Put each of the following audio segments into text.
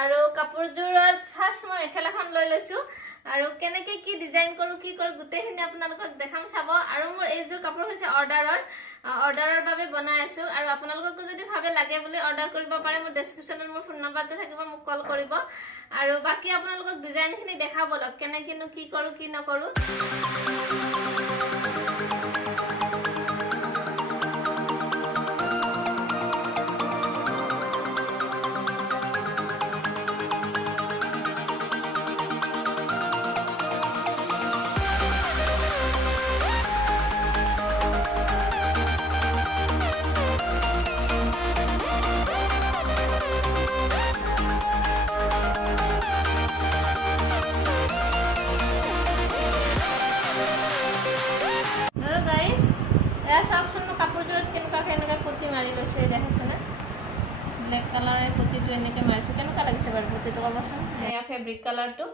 আৰু কাপোৰযোৰৰ ফাৰ্ষ্ট মই মেখেলাখন লৈ লৈছো আৰু কেনেকে কি ডিজাইন কৰো কি কৰো গুটেখিনি আপোনালোকক দেখাম চাব আৰু মোৰ এইযোৰ কাপোৰ হৈছে অৰ্ডাৰৰ বাবে বনাই আছো আৰু আপোনালোকক যদি ভাবে লাগে বুলি অৰ্ডাৰ কৰিব পাৰে মোৰ ডেসক্ৰিপচনত মোৰ ফোন নম্বৰটো থাকিব মোক কল কৰিব আৰু বাকি আপোনালোকক ডিজাইনখিনি দেখাব লক কেনেকেনো কি কৰো কি নকৰো ব্ল্যাক কালাৰে পতিটো এনেকে মাৰিছো কেনেকা লাগিছে বাৰু পতিটো কবচোন এয়া ফেব্ৰিক কালাৰটো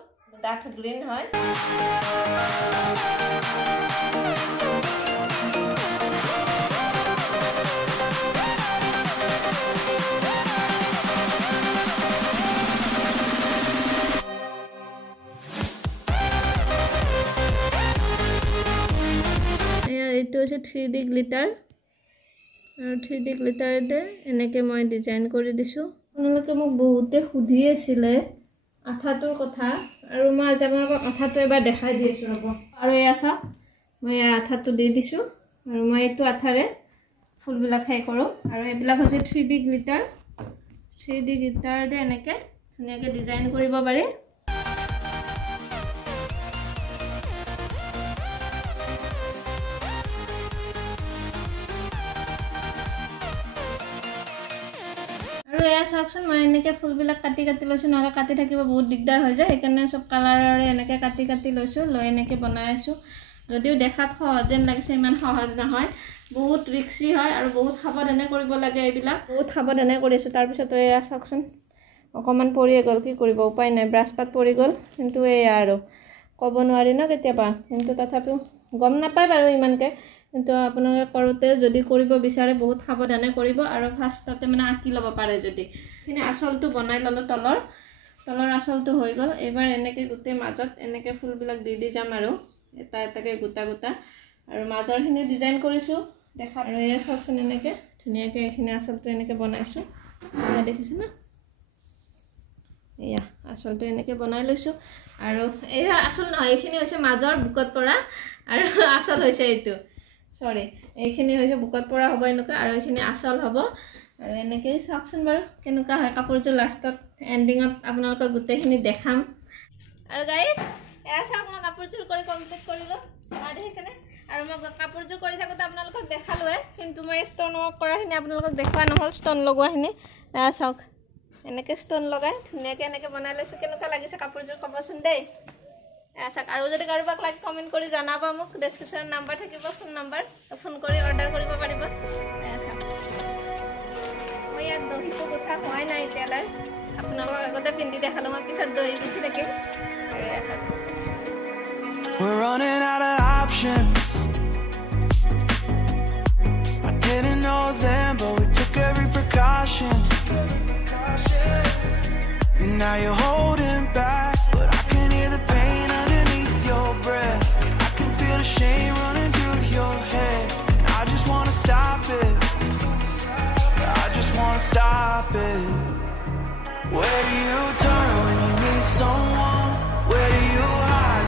ডাৰ্ক গ্ৰীন হয় এয়া এইটো আছে 3D গ্লিটাৰ আৰু 3D গ্লিটাৰতে এনেকে মই ডিজাইন কৰি দিছো আপোনালোকে মোক বহুতে সুধি আছিল আঠাটোৰ কথা আৰু মই আজি আপোনালোকক আঠাটো এবাৰ দেখাই দিছো ৰব আৰু এয়া চাওক মই আঠাটো দি দিছো আৰু মই এইটো আঠাৰে ফুলবিলাক খাই কৰো আৰু এইবিলাক হৈছে 3D গ্লিটাৰ দে এনেকে ধুনীয়াকে ডিজাইন কৰিব পাৰি এয়া চাওকচোন মই এনেকে ফুলবিলাক কাটি লৈছো নহলে কাটি থাকিব বহুত দিগদাৰ হৈ যায় সেইকাৰণে সব কালাৰৰে এনেকে কাটি লৈছো লৈ এনেকে বনাই আছো যদিও দেখাত সহজ যেন লাগিছে ইমান সহজ নহয় বহুত ৰিস্কি হয় আৰু বহুত সাৱধানে কৰিব লাগে এইবিলাক বহুত সাৱধানে কৰিছো তাৰ পিছত এয়া চাওকচোন অকমান পৰি গল কি কৰিব উপায় নাই ব্ৰাছ পাত পৰি গল কিন্তু এয়া আৰু ক'ব নোৱাৰি ন কেতিয়াবা কিন্তু তথাপিও গম নাপায় বাৰু ইমানকে কিন্তু আপোনালোকে কৰোতে যদি কৰিব বিচাৰে বহুত সাৱধানে কৰিব আৰু ফাৰ্ষ্টতে মানে আঁকি ল'ব পাৰে যদি কিনে আসলটো বনাই ললো তলৰ আসলটো হৈ গল এবাৰ এনেকে গুটে মাজত এনেকে ফুলবিলাক দি যাম আৰু এটা এটাকে গুটা আৰু মাজৰখিনি ডিজাইন কৰিছো দেখা আৰু এয়া চাওকচোন এনেকে ধুনীয়াকে এখিনি আসলটো এনেকে বনাইছো এয়া দেখিছে না এয়া আসলটো এনেকে বনাই লৈছো আৰু এয়া আসল নহয় এখিনি হৈছে মাজৰ বুকত পৰা আৰু আসল হৈছে এইটো সৰি এইখিনি হৈছে বুকত পৰা হ'ব এনেকা আৰু এইখিনি আসল হ'ব আৰু এনেকে চাওকচোন বাৰু কেনেকা হয় কাপোৰটো লাষ্টত এন্ডিংত আপোনালোকক গুটেখিনি দেখাম আৰু গাইস এয়া চাওক মই কাপোৰযোৰ কৰি কমপ্লিট কৰিলো দেখিছেনে আৰু মই কাপোৰযোৰ কৰি থাকোতে আপোনালোকক দেখালোৱে কিন্তু মই ষ্টন ৱৰ্ক কৰাখিনি আপোনালোকক দেখুৱা নহল ষ্টন লগোৱাখিনি এয়া চাওক এনেকে ষ্টন লগাই ধুনীয়াকে এনেকে বনাই লৈছো কেনেকা লাগিছে কাপোৰযোৰ কবচোন দেই আশা আৰু যদি কাৰোবাক লাইক কমেন্ট কৰি জনাবা মোক ডেসক্ৰিপচন নাম্বাৰ থাকিব ফোন নাম্বাৰ ফোন কৰি অৰ্ডাৰ কৰিব পাৰিব আশা মই ইয়াত দহিটো কথা হোৱাই নাই এতিয়ালৈ আপোনালোকক আগতে পিন্ধি দেখালো মই পিছত দহি গুঠি থাকিম আশা We're running out of options. I didn't know them, but we took every precaution. Now you're holding back, but I can hear the pain underneath your breath. I can feel the shame running through your head. I just wanna stop it. I just wanna stop it. Where do you turn when you need someone?